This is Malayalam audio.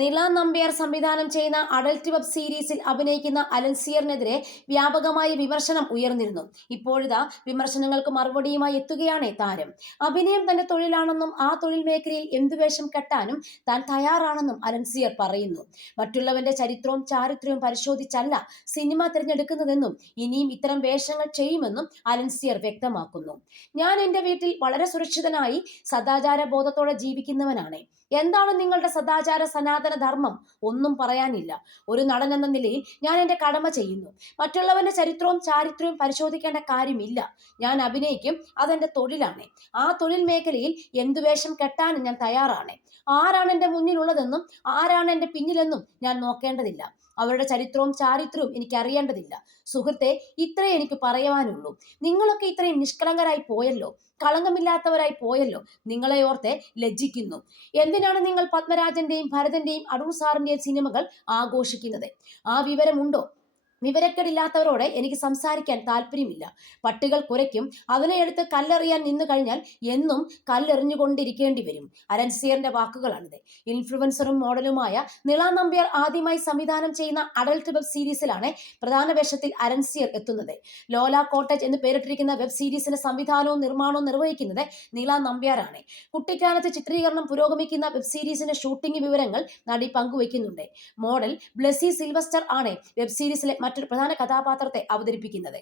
നില നമ്പ്യാർ സംവിധാനം ചെയ്യുന്ന അഡൽട്ട് വെബ് സീരീസിൽ അഭിനയിക്കുന്ന അലൻസിയറിനെതിരെ വ്യാപകമായ വിമർശനം ഉയർന്നിരുന്നു. ഇപ്പോഴിതാ വിമർശനങ്ങൾക്ക് മറുപടിയുമായി എത്തുകയാണ് താരം. അഭിനയം തന്റെ തൊഴിലാണെന്നും ആ തൊഴിൽ മേഖലയിൽ എന്തു വേഷം കെട്ടാനും താൻ തയ്യാറാണെന്നും അലൻസിയർ പറയുന്നു. മറ്റുള്ളവന്റെ ചരിത്രവും ചാരിത്രവും പരിശോധിച്ചല്ല സിനിമ തിരഞ്ഞെടുക്കുന്നതെന്നും ഇനിയും ഇത്തരം വേഷങ്ങൾ ചെയ്യുമെന്നും അലൻസിയർ വ്യക്തമാക്കുന്നു. ഞാൻ എന്റെ വീട്ടിൽ വളരെ സുരക്ഷിതനായി സദാചാര ബോധത്തോടെ ജീവിക്കുന്നവനാണ്. എന്താണ് നിങ്ങളുടെ സദാചാര സനാതന ധർമ്മം ഒന്നും പറയാനില്ല. ഒരു നടൻ എന്ന നിലയിൽ ഞാൻ എന്റെ കടമ ചെയ്യുന്നു. മറ്റുള്ളവന്റെ ചരിത്രവും ചാരിത്രവും പരിശോധിക്കേണ്ട കാര്യമില്ല. ഞാൻ അഭിനയിക്കും അതെന്റെ തൊഴിലാണ്. ആ തൊഴിൽ മേഖലയിൽ എന്തു വേഷം കെട്ടാനും ഞാൻ തയ്യാറാണ്. ആരാണ് എന്റെ മുന്നിലുള്ളതെന്നും ആരാണ് എന്റെ പിന്നിലെന്നും ഞാൻ നോക്കേണ്ടതില്ല. അവരുടെ ചരിത്രവും ചാരിത്രവും എനിക്ക് അറിയേണ്ടതില്ല. സുഹൃത്തെ ഇത്രേ എനിക്ക് പറയുവാനുള്ളൂ. നിങ്ങളൊക്കെ ഇത്രയും നിഷ്കളങ്കരായി പോയല്ലോ. കളങ്കമില്ലാത്തവരായി പോയല്ലോ. നിങ്ങളെ ഓർത്തെ ലജ്ജിക്കുന്നു. എന്തിനാണ് നിങ്ങൾ പത്മരാജന്റെയും ഭരതന്റെയും അടൂർ സാറിന്റെയും സിനിമകൾ ആഘോഷിക്കുന്നത്. ആ വിവരമുണ്ടോ? വിവരക്കേടില്ലാത്തവരോട് എനിക്ക് സംസാരിക്കാൻ താല്പര്യമില്ല. പട്ടികൾ കുരയ്ക്കും. അതിനെ എടുത്ത് കല്ലെറിയാൻ നിന്നു കഴിഞ്ഞാൽ എന്നും കല്ലെറിഞ്ഞുകൊണ്ടിരിക്കേണ്ടി വരും. അരൻസിയറിന്റെ വാക്കുകളാണിത്. ഇൻഫ്ലുവൻസറും മോഡലുമായ നിള നമ്പ്യാർ ആദ്യമായി സംവിധാനം ചെയ്യുന്ന അഡൽട്ട് വെബ് സീരീസിലാണ് പ്രധാന വേഷത്തിൽ അരൻസിയർ എത്തുന്നത്. ലോല കോട്ടേജ് എന്ന് പേരിട്ടിരിക്കുന്ന വെബ് സീരീസിന്റെ സംവിധാനവും നിർമ്മാണവും നിർവഹിക്കുന്നത് നീള നമ്പ്യാറാണ് കുട്ടിക്കാലത്ത് ചിത്രീകരണം പുരോഗമിക്കുന്ന വെബ് സീരീസിന്റെ ഷൂട്ടിംഗ് വിവരങ്ങൾ നടി പങ്കുവയ്ക്കുന്നുണ്ട്. മോഡൽ ബ്ലസി സിൽവസ്റ്റർ ആണ് വെബ് സീരീസിലെ മറ്റൊരു പ്രധാന കഥാപാത്രത്തെ അവതരിപ്പിക്കുന്നത്.